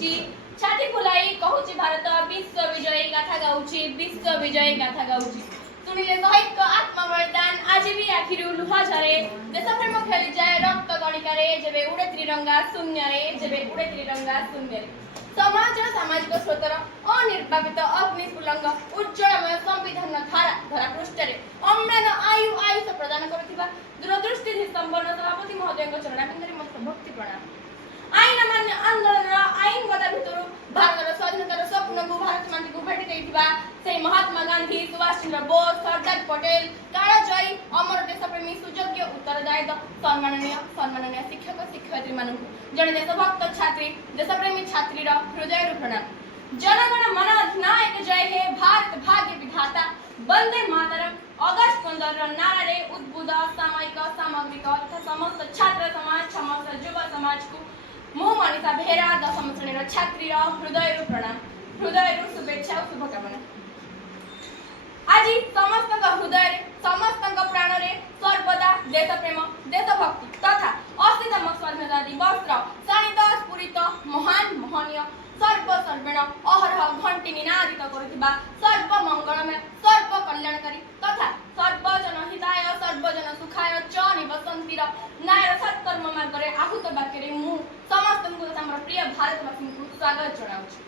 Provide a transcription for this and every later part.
कहूची छाती फुलाई कहूची भारत विश्व विजयी गाथा गाउची विश्व विजयी गाथा गाउची सुनिले शहीद को आत्म बलिदान आज भी आखिर लुहा झरे देश प्रेम खेली जाए रक्त गणिका रे जेबे उड़े त्रिरंगा शून्य रे जेबे उड़े त्रिरंगा शून्य रे समाज सामाजिक स्रोतर अनिर्वापित अग्निस्फुलंग उज्जवलमय संविधान धारा धरापृष्ठ रे अम्लान आयुष प्रदान करुथिबा दूरदृष्टि संपन्न सभापति महोदय चरणाबिंदरे मत भक्ति प्रणाम आईन मान्य आंदोलन आईन गदा भितर भारत स्वाधीनतार स्वप्न को भारत माटी को भेटी देथिबा से महात्मा गांधी सुभाष चंद्र बोस सरदार पटेल काळजयी अमर देशप्रेमी सुयोग्य उत्तरदायी सम्माननीय शिक्षक शिक्षयित्री मानकु जने देशभक्त छात्री देशप्रेमी छात्री हृदय प्रणाम जनगण मन अधिनायक जय हे भारत भाग्य विधाता वंदे मातरम अगस्त 15 नारा रे उद्बुद्ध सामायिक सामग्रिक तथा समस्त छात्र समाज समस्त युवा समाज को मो मनीषा बेहरा 10म श्रेणी छात्री हृदय प्रणाम हृदय शुभेच्छा और शुभकामना आज समस्त हृदय समस्त प्राण रे सर्वदा देशप्रेम देशभक्ति तथा अस्तित्व स्वाधीनता दिवस शाणित स्फुरित महान महनीय सर्वसर्वेण अहरह घंटी निनादित करुथिबा सर्व मंगलमय सर्व कल्याणकारी तथा सर्वजन हिताय सर्वजन सुखाय च निवसंतिर न्याय सत्कर्म मार्गरे आहुत वाक्य मु समस्त तथा मोर प्रिय भारतवासी को स्वागत जनाउछि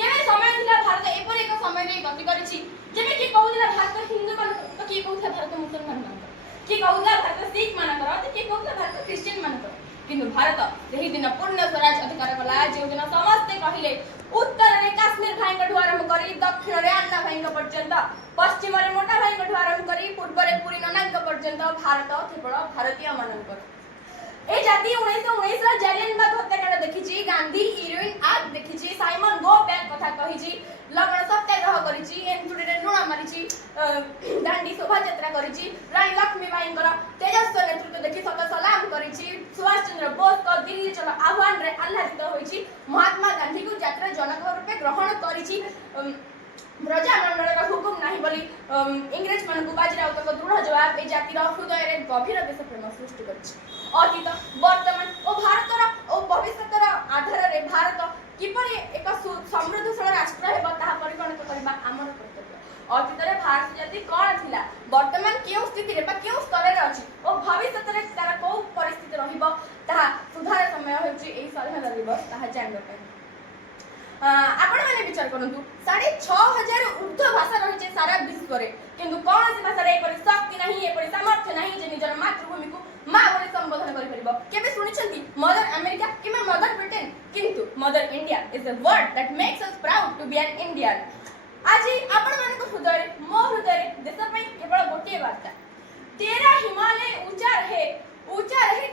केवे समय थिला भारत एपर एक समय रे गति करिछि जेमे कि कहउला भारत हिंदू मान तो कि कहउला भारत मुसलमान मान कि कहउला भारत सिख मान कर तो कि कहउला भारत क्रिश्चियन मान कर किंतु भारत यही दिन पूर्ण स्वराज अधिकार कला जो दिन समस्त कहिले उत्तर रे काश्मीर भाई को आरंभ करी दक्षिण रे अन्ना भाई को पर्यंत पश्चिम रे मोटा भाई को आरंभ करी पूर्व रे पुरी ननांक पर्यंत भारत केवल भारतीय मानकर ए जाति 1919 रा जालियनबाग हत्याकांड देखिछि गांधी हीरोइन एक्ट देखिछि साइमन गो बैक कथा कहिछि लवण सत्याग्रह करिछि एनचुडी रे लुणा मारिछि दांडी शोभा यात्रा करिछि रानी लक्ष्मीबाईंकर तेजस्वी नेतृत्व देखि सत सलाम करिछि सुभाष चंद्र बोस को दिल्ली चलो आह्वान रे आह्लादित होइछि महात्मा गांधी को यात्रा जनक रूपे ग्रहण करिछि प्रजामंडल हुकुम नहीं बोली इंग्रेज मान को बाजीराव को दृढ़ जवाब ए जातिर हृदय रे गभीर देशप्रेम सृष्टि करछि अतीत वर्तमान और भारतर और भविष्यतर आधार रे भारत किपरि एक समृद्धशाली राष्ट्र हेबा ताहा परिगणित करबा हमर कर्तव्य अतीत रे भारत जाति कोन थिला वर्तमान केउ स्थिति रे बा केउ स्तर रे अछि और भविष्यत रे तार को परिस्थिति रहिबो ताहा सुधार समय होछि एई स्वाधीनता दिवस ताहा जानबो पाइ आपण माने विचार करंतु 6500 ऊर्ध्व भाषा रहिছে सारा विश्व रे किंतु कोनसी भाषा रे एपरि शक्ति नहीं एपरि सामर्थ्य नहीं जे निजर मातृभूमि को मां बोली संबोधन करि परिबो केबे सुनिछंती मदर अमेरिका किमा मदर ब्रिटेन किंतु mother India is a word that makes us proud to be an Indian आज आपण माने को हृदय रे मो हृदय रे देश पई केवल गोटे वार्ता तेरा हिमालय ऊंचा रहे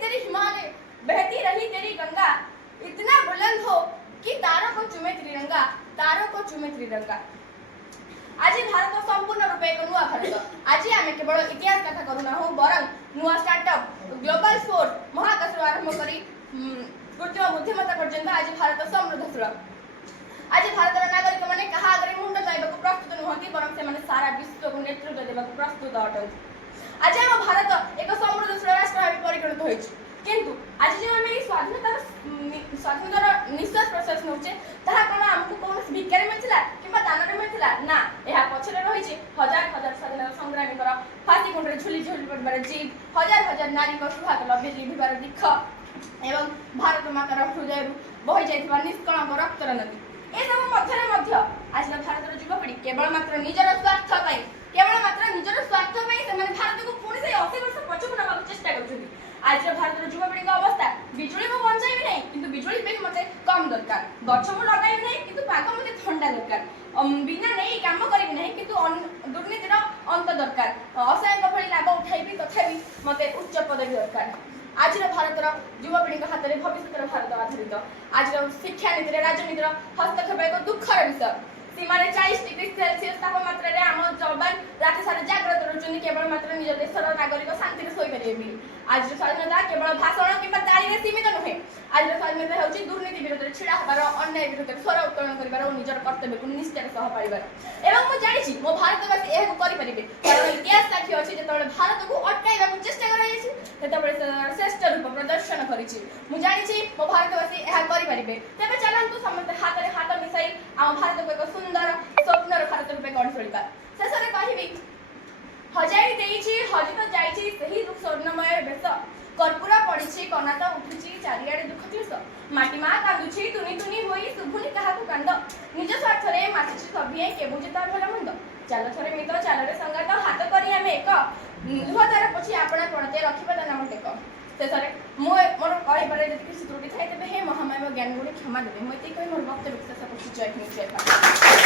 तेरी हिमालय बहती रही तेरी गंगा इतना बुलंद हो कि तारों को चुमे त्रिरंगा तारों को चुमे त्रिरंगा आज भारत संपूर्ण रूपे एक नुआ भारत आज आमे केवल इतिहास कथा करूना हो बरं नुआ स्टार्टअप ग्लोबल फोर्स महाकाश आरंभ करी कृत्रिम बुद्धिमत्ता पर्यंत आज भारत समृद्धशील आज भारतर नागरिक माने कहा आगे मुंड जाइबा को प्रस्तुत नहंती बरं से माने सारा विश्व को नेतृत्व देबा को प्रस्तुत अटंती आज हम भारत एक समृद्धशील राष्ट्र भाव परिगणित होइछि किंतु आज जे हम स्वाधीनतार निश्वास प्रश्वास नउचे ताहा कोन हमकु कोन भिकारी मिलथिला किबा दानरे मिलथिला ना एहा पछरे रहिछि हजार हजार स्वाधीनता संग्रामी कर फांसी कोंडरे झुली झुली पड़बार जीव हजार हजार नारी को सुहाग लबे लिभिबार दिख एवं भारत मातार हृदय बहि जाइथिबा निष्कलंक रक्तर नदी ए सब मध्यरे मध्य आज भारतर युवपीढ़ी केवल मात्र निजर स्वार्थ पई केवल मात्र निजर स्वार्थ पई से माने भारत को पुणी से 80 वर्ष पछकु नबा चेष्टा करछथि आज भारतर युवपीढ़ी का अवस्था बिजुली को बंचाई भी नहीं किंतु बिजुली पे मते कम दरकार गछ को लगाई भी नहीं किंतु पाग मते ठंडा दरकार बिना नहीं काम करी भी नहीं किंतु दुर्नीतिर अंत दरकार असहाय भली लाभ उठाई भी तथापि मते उच्च पदवी दरकार आज भारतर युवपीढ़ी हाथ में भविष्य भारत आधारित आज शिक्षा नीति राजनीतिर हस्तक्षेप एक दुखर विषय सीमा 40 डिग्री सेल्सियस तापमात्रा रे आम जवान राति सारा जागृत रहउछन केवल मात्र निज देशर नागरिक शांति रे सोई परिबे आज स्वाधीनता केवल भाषण किबा ताली रे सीमित नहे आज स्वाधीनता होछि दुर्नीति विरुद्ध छिड़ा हबार अन्याय विरुद्ध स्वर उत्तोलन करिबार और निजर कर्तव्य को निष्ठार सह पाइबार एवं मु जानिछि मो भारतवासी एहा करि परिबे कारण इतिहास साक्षी अछि जेतबेले भारत को अटकाइबा को चेष्टा कराइछि तेतबेले श्रेष्ठ रूप प्रदर्शन करिछि मु जानिछि मो भारतवासी एहा करि परिबे तेबे चलंतु समस्त हाथ रे हाथ मिसाई आ भारत को एक सुंदर स्वप्नर भारत रूपे गढ़ तोलिबा शेषरे कहिबी हजाई देइछि हजि तो जाइछि सही स्वर्णमय बेस कर्पूरा पड़िछि कनाता उठुछि चारियाडे दुख क्लेश माटी मा कांदुछि तुनी तुनी होई सुभुनी काहाकु कांद निज स्वार्थ रे माछिछि सभिए के बुझे तार भला मंद चाल थरे मित चाल रे संगात हाथ करी आमे एक लुहदार पछि आपणा पणते रखिबा ता नाम टेक शेषरे मो मोर कहि पारे जति किछि त्रुटि थाए तेबे हे महामाय ज्ञान गुणी क्षमा देबे मते कहि मोर वक्तव्य शेष करछि जय हिंद जय भारत।